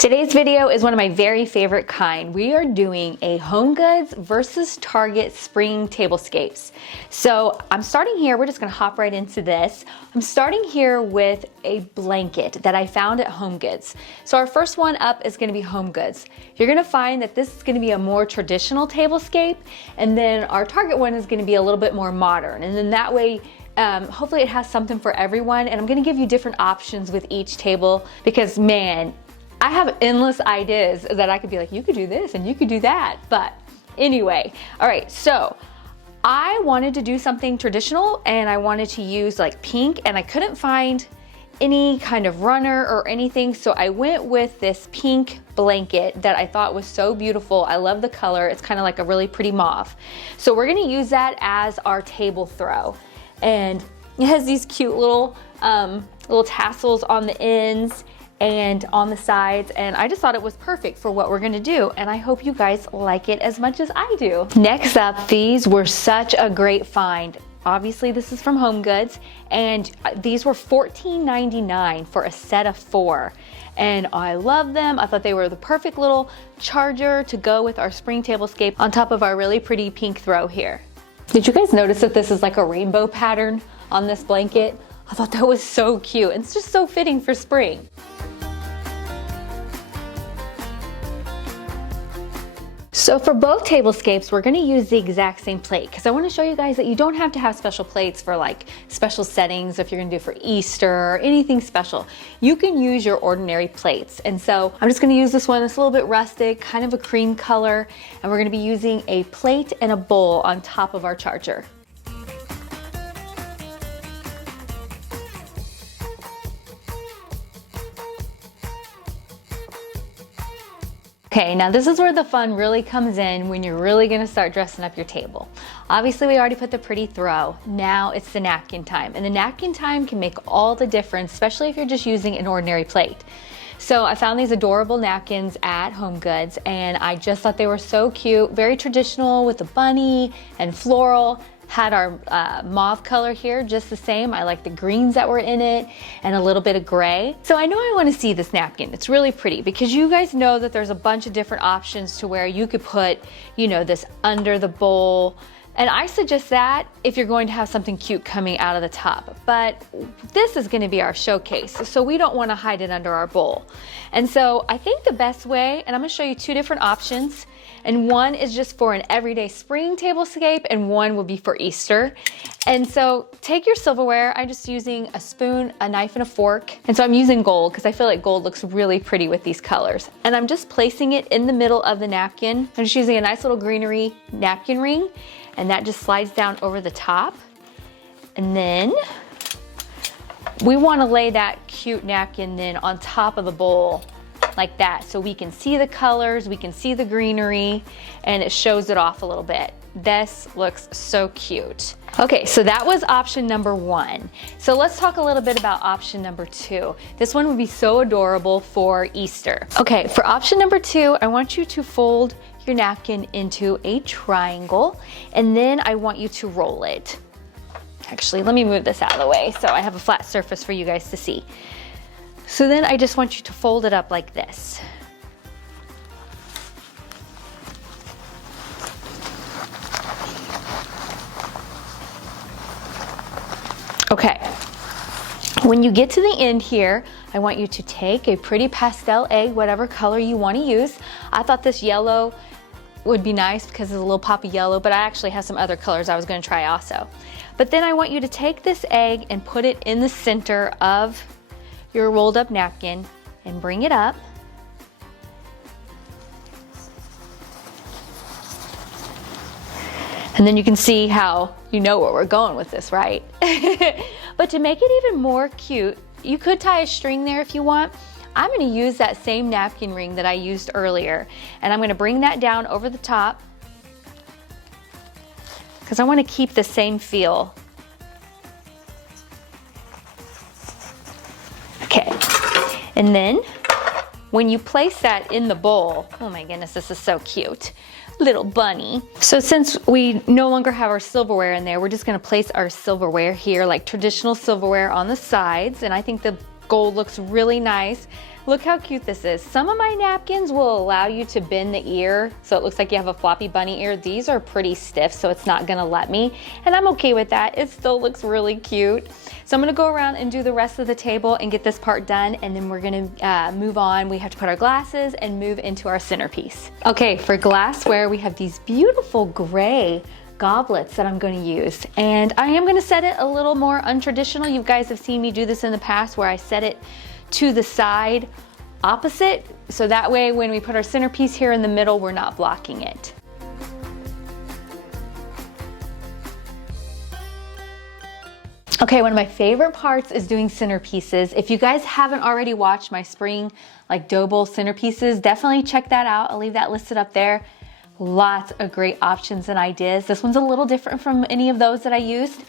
Today's video is one of my very favorite kind. We are doing a HOMEGOODS versus Target spring tablescapes. So I'm starting here, we're just gonna hop right into this. I'm starting here with a blanket that I found at HOMEGOODS. So our first one up is gonna be HOMEGOODS. You're gonna find that this is gonna be a more traditional tablescape, and then our Target one is gonna be a little bit more modern. And then that way, hopefully it has something for everyone. And I'm gonna give you different options with each table because man, I have endless ideas that I could be like, you could do this and you could do that. But anyway, all right, so I wanted to do something traditional and I wanted to use like pink, and I couldn't find any kind of runner or anything. So I went with this pink blanket that I thought was so beautiful. I love the color. It's kind of like a really pretty mauve. So we're gonna use that as our table throw. And it has these cute little tassels on the ends and on the sides, and I just thought it was perfect for what we're gonna do, and I hope you guys like it as much as I do. Next up, these were such a great find. Obviously this is from HOMEGOODS, and these were $14.99 for a set of 4. And I love them. I thought they were the perfect little charger to go with our spring tablescape on top of our really pretty pink throw here. Did you guys notice that this is like a rainbow pattern on this blanket? I thought that was so cute. It's just so fitting for spring. So for both tablescapes, we're gonna use the exact same plate because I wanna show you guys that you don't have to have special plates for like special settings if you're gonna do for Easter or anything special. You can use your ordinary plates. And so I'm just gonna use this one. It's a little bit rustic, kind of a cream color, and we're gonna be using a plate and a bowl on top of our charger. Okay, now this is where the fun really comes in when you're really gonna start dressing up your table. Obviously we already put the pretty throw. Now it's the napkin time, and the napkin time can make all the difference, especially if you're just using an ordinary plate. So I found these adorable napkins at HOMEGOODS, and I just thought they were so cute, very traditional with the bunny and floral. Had our mauve color here just the same. I like the greens that were in it and a little bit of gray. So I know I want to see this napkin. It's really pretty because you guys know that there's a bunch of different options to where you could put, you know, this under the bowl. And I suggest that if you're going to have something cute coming out of the top. But this is going to be our showcase, so we don't want to hide it under our bowl. And so I think the best way, and I'm going to show you 2 different options, and one is just for an everyday spring tablescape and one will be for Easter. And so take your silverware. I'm just using a spoon, a knife, and a fork. And so I'm using gold because I feel like gold looks really pretty with these colors. And I'm just placing it in the middle of the napkin. I'm just using a nice little greenery napkin ring, and that just slides down over the top. And then we want to lay that cute napkin then on top of the bowl like that, so we can see the colors, we can see the greenery, and it shows it off a little bit. This looks so cute. Okay, so that was option number 1. So let's talk a little bit about option number 2. This one would be so adorable for Easter. Okay, for option number 2, I want you to fold your napkin into a triangle, and then I want you to roll it. Actually, let me move this out of the way so I have a flat surface for you guys to see. So then I just want you to fold it up like this. Okay, when you get to the end here, I want you to take a pretty pastel egg, whatever color you want to use. I thought this yellow would be nice because it's a little poppy yellow, but I actually have some other colors I was going to try also. But then I want you to take this egg and put it in the center of your rolled up napkin and bring it up. And then you can see how you know where we're going with this, right? But to make it even more cute, you could tie a string there if you want. I'm gonna use that same napkin ring that I used earlier, and I'm gonna bring that down over the top because I wanna keep the same feel. Okay, and then when you place that in the bowl, oh my goodness, this is so cute. Little bunny. So since we no longer have our silverware in there, we're just gonna place our silverware here, like traditional silverware on the sides, and I think the gold looks really nice. Look how cute this is. Some of my napkins will allow you to bend the ear so it looks like you have a floppy bunny ear. These are pretty stiff, so it's not gonna let me, and I'm okay with that. It still looks really cute. So I'm gonna go around and do the rest of the table and get this part done, and then we're gonna move on. We have to put our glasses and move into our centerpiece. Okay, for glassware, we have these beautiful gray goblets that I'm going to use, and I am going to set it a little more untraditional. You guys have seen me do this in the past where I set it to the side opposite, so that way when we put our centerpiece here in the middle, we're not blocking it. Okay, one of my favorite parts is doing centerpieces. If you guys haven't already watched my spring dough bowl centerpieces, definitely check that out. I'll leave that listed up there. Lots of great options and ideas. This one's a little different from any of those that I used.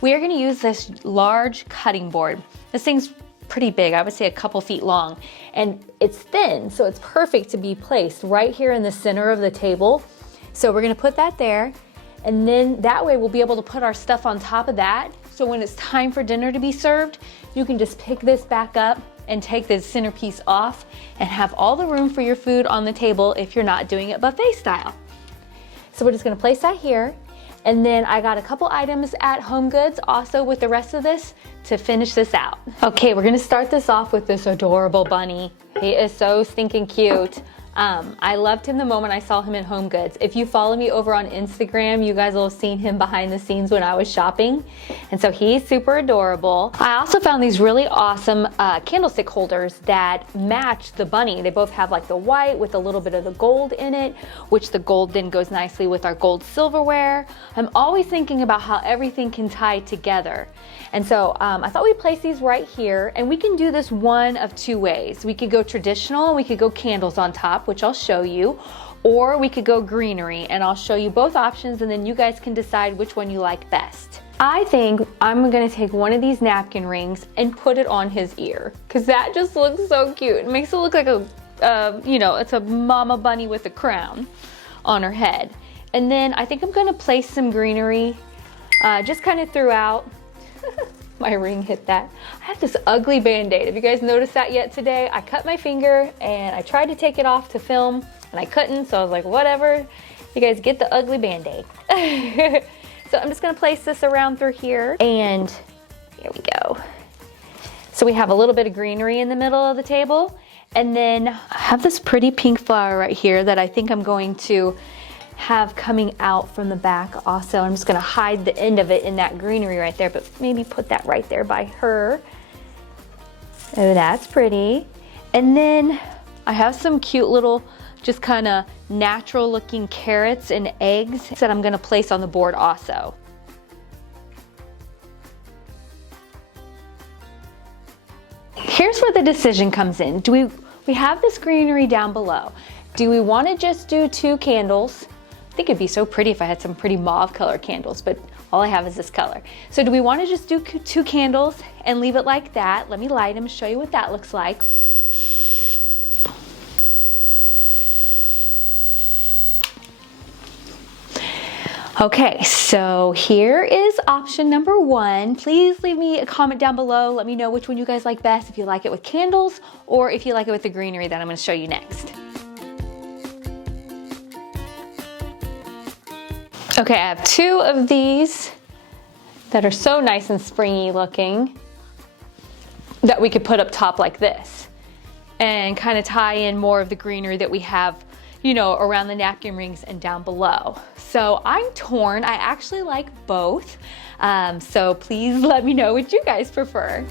We are gonna use this large cutting board. This thing's pretty big, I would say a couple feet long, and it's thin, so it's perfect to be placed right here in the center of the table. So we're gonna put that there, and then that way we'll be able to put our stuff on top of that. So when it's time for dinner to be served, you can just pick this back up and take the centerpiece off and have all the room for your food on the table if you're not doing it buffet style. So we're just gonna place that here. And then I got a couple items at HOMEGOODS also with the rest of this to finish this out. Okay, we're gonna start this off with this adorable bunny. He is so stinking cute. I loved him the moment I saw him in HOMEGOODS. If you follow me over on Instagram, you guys will have seen him behind the scenes when I was shopping. And so he's super adorable. I also found these really awesome candlestick holders that match the bunny. They both have the white with a little bit of the gold in it, which the gold then goes nicely with our gold silverware. I'm always thinking about how everything can tie together. And so I thought we'd place these right here, and we can do this one of two ways. We could go traditional and we could go candles on top, which I'll show you, or we could go greenery, and I'll show you both options, and then you guys can decide which one you like best. I think I'm gonna take one of these napkin rings and put it on his ear, because that just looks so cute. It makes it look like it's a mama bunny with a crown on her head. And then I think I'm gonna place some greenery just kind of throughout. My ring hit that. I have this ugly band-aid. Have you guys noticed that yet today? I cut my finger and I tried to take it off to film and I couldn't, so I was like, whatever. You guys get the ugly band-aid. So I'm just gonna place this around through here, and here we go. So we have a little bit of greenery in the middle of the table, and then I have this pretty pink flower right here that I think I'm going to have coming out from the back also. I'm just gonna hide the end of it in that greenery right there, but maybe put that right there by her. Oh, that's pretty. And then I have some cute little, just kind of natural looking carrots and eggs that I'm gonna place on the board also. Here's where the decision comes in. We have this greenery down below. Do we wanna just do 2 candles? I think it'd be so pretty if I had some pretty mauve color candles, but all I have is this color. So do we want to just do 2 candles and leave it like that? Let me light them, show you what that looks like. Okay, so here is option number 1. Please leave me a comment down below. Let me know which one you guys like best, if you like it with candles or if you like it with the greenery that I'm going to show you next. Okay, I have 2 of these that are so nice and springy looking that we could put up top like this and kind of tie in more of the greenery that we have, around the napkin rings and down below. So I'm torn. I actually like both. So please let me know what you guys prefer.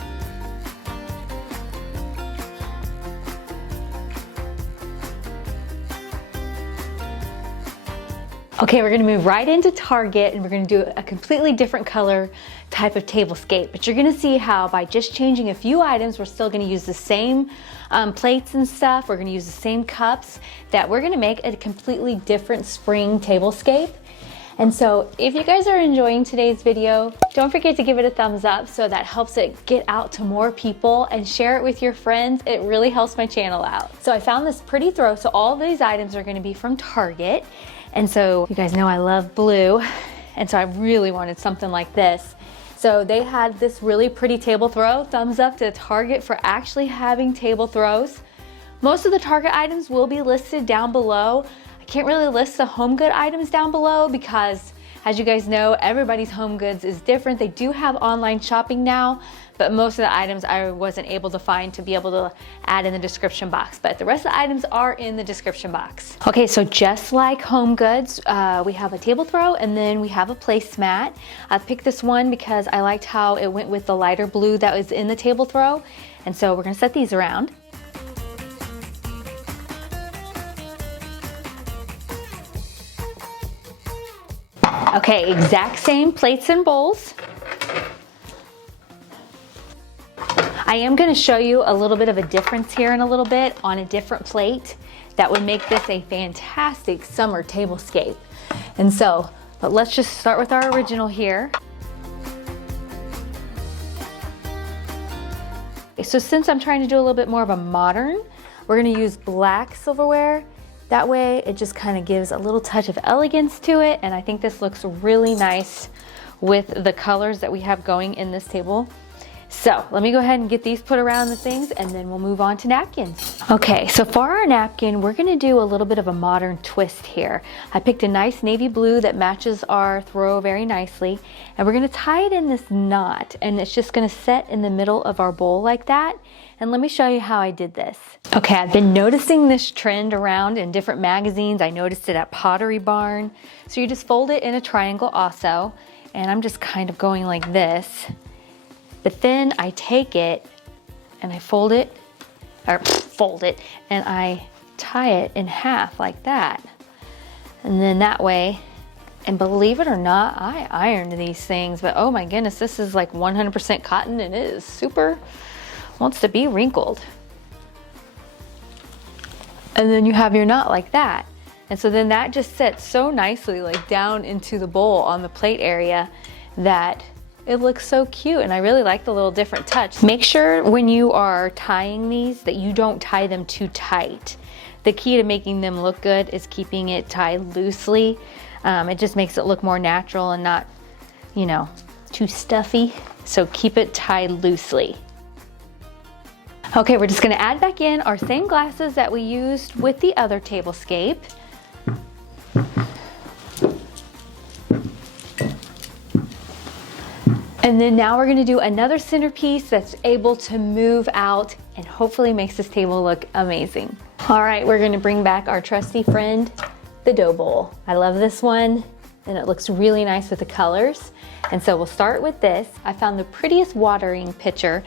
Okay, we're gonna move right into Target, and we're gonna do a completely different color type of tablescape. But you're gonna see how by just changing a few items, we're still gonna use the same plates and stuff. We're gonna use the same cups, that we're gonna make a completely different spring tablescape. And so if you guys are enjoying today's video, don't forget to give it a thumbs up so that helps it get out to more people, and share it with your friends. It really helps my channel out. So I found this pretty throw. So all of these items are gonna be from Target. And so you guys know I love blue, and so I really wanted something like this. So they had this really pretty table throw. Thumbs up to Target for actually having table throws. Most of the Target items will be listed down below. I can't really list the HomeGood items down below because, as you guys know, everybody's home goods is different. They do have online shopping now, but most of the items I wasn't able to find to be able to add in the description box, but the rest of the items are in the description box. Okay, so just like HomeGoods, we have a table throw and then we have a placemat. I picked this one because I liked how it went with the lighter blue that was in the table throw, and so we're gonna set these around. Okay, exact same plates and bowls. I am going to show you a little bit of a difference here in a little bit on a different plate that would make this a fantastic summer tablescape. And so, but let's just start with our original here. So since I'm trying to do a little bit more of a modern, we're going to use black silverware. That way it just kind of gives a little touch of elegance to it, and I think this looks really nice with the colors that we have going in this table. So let me go ahead and get these put around the things and then we'll move on to napkins. Okay, so for our napkin, we're gonna do a little bit of a modern twist here. I picked a nice navy blue that matches our throw very nicely, and we're gonna tie it in this knot, and it's just gonna set in the middle of our bowl like that. And let me show you how I did this. Okay, I've been noticing this trend around in different magazines. I noticed it at Pottery Barn. So you just fold it in a triangle also, and I'm just kind of going like this. But then I take it and I fold it, and I tie it in half like that. And then that way, and believe it or not, I ironed these things, but oh my goodness, this is like 100% cotton and it is super, wants to be wrinkled. And then you have your knot like that. And so then that just sets so nicely like down into the bowl on the plate area that it looks so cute, and I really like the little different touch. Make sure when you are tying these that you don't tie them too tight. The key to making them look good is keeping it tied loosely. It just makes it look more natural and not, you know, too stuffy. So keep it tied loosely. Okay, we're just gonna add back in our same glasses that we used with the other tablescape. And then now we're gonna do another centerpiece that's able to move out and hopefully makes this table look amazing. All right, we're gonna bring back our trusty friend, the dough bowl. I love this one, and it looks really nice with the colors. And so we'll start with this. I found the prettiest watering pitcher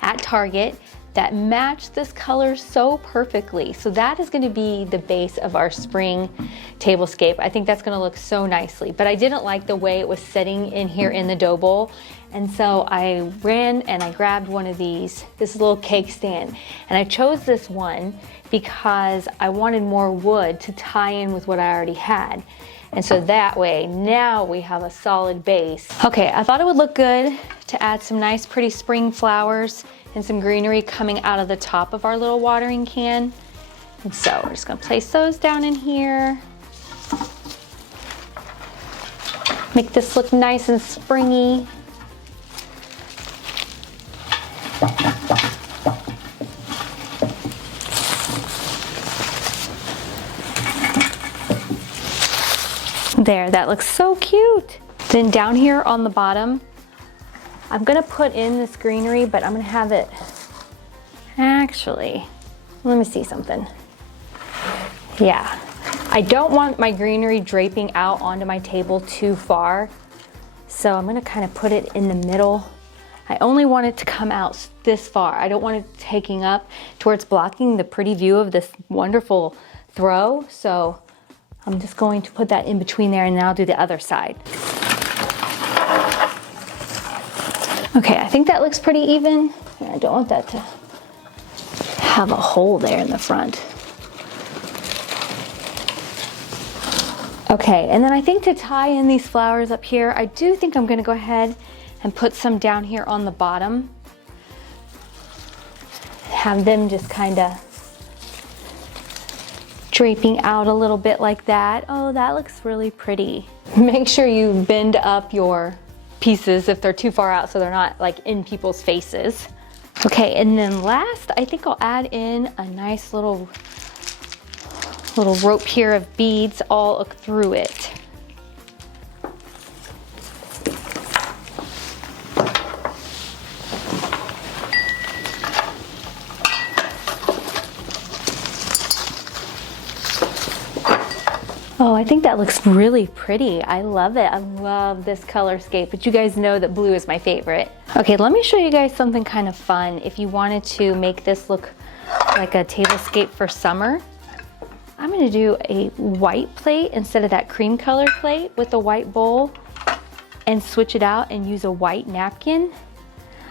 at Target that matched this color so perfectly. So that is gonna be the base of our spring tablescape. I think that's gonna look so nicely, but I didn't like the way it was sitting in here in the dough bowl. And so I ran and I grabbed one of these, this little cake stand. And I chose this one because I wanted more wood to tie in with what I already had. And so that way, now we have a solid base. Okay, I thought it would look good to add some nice pretty spring flowers and some greenery coming out of the top of our little watering can. And so we're just gonna place those down in here. Make this look nice and springy. There, that looks so cute. Then down here on the bottom, I'm gonna put in this greenery, but I'm gonna have it, actually, let me see something. Yeah, I don't want my greenery draping out onto my table too far. So I'm gonna kind of put it in the middle. I only want it to come out this far. I don't want it taking up towards blocking the pretty view of this wonderful throw. So I'm just going to put that in between there, and then I'll do the other side. Okay, I think that looks pretty even. I don't want that to have a hole there in the front. Okay, and then I think to tie in these flowers up here, I do think I'm gonna go ahead and put some down here on the bottom. Have them just kinda draping out a little bit like that. Oh, that looks really pretty. Make sure you bend up your pieces if they're too far out so they're not like in people's faces. Okay, and then last, I think I'll add in a nice little rope here of beads all through it. Oh, I think that looks really pretty. I love it. I love this color scape, but you guys know that blue is my favorite. Okay, let me show you guys something kind of fun. If you wanted to make this look like a tablescape for summer, I'm gonna do a white plate instead of that cream color plate with a white bowl and switch it out and use a white napkin.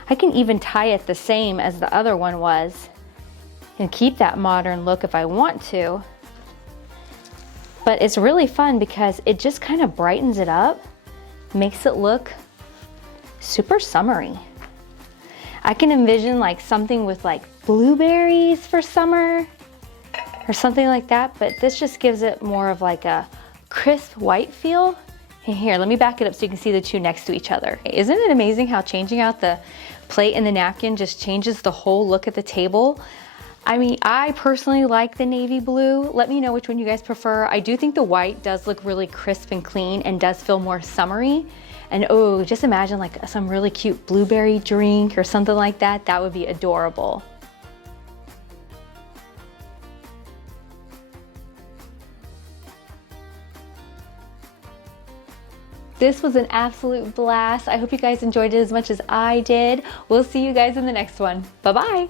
I can even tie it the same as the other one was and keep that modern look if I want to. But it's really fun because it just kind of brightens it up, makes it look super summery. I can envision like something with like blueberries for summer or something like that, but this just gives it more of like a crisp white feel. And here, let me back it up so you can see the two next to each other. Isn't it amazing how changing out the plate and the napkin just changes the whole look at the table? I mean, I personally like the navy blue. Let me know which one you guys prefer. I do think the white does look really crisp and clean and does feel more summery. And oh, just imagine like some really cute blueberry drink or something like that. That would be adorable. This was an absolute blast. I hope you guys enjoyed it as much as I did. We'll see you guys in the next one. Bye-bye.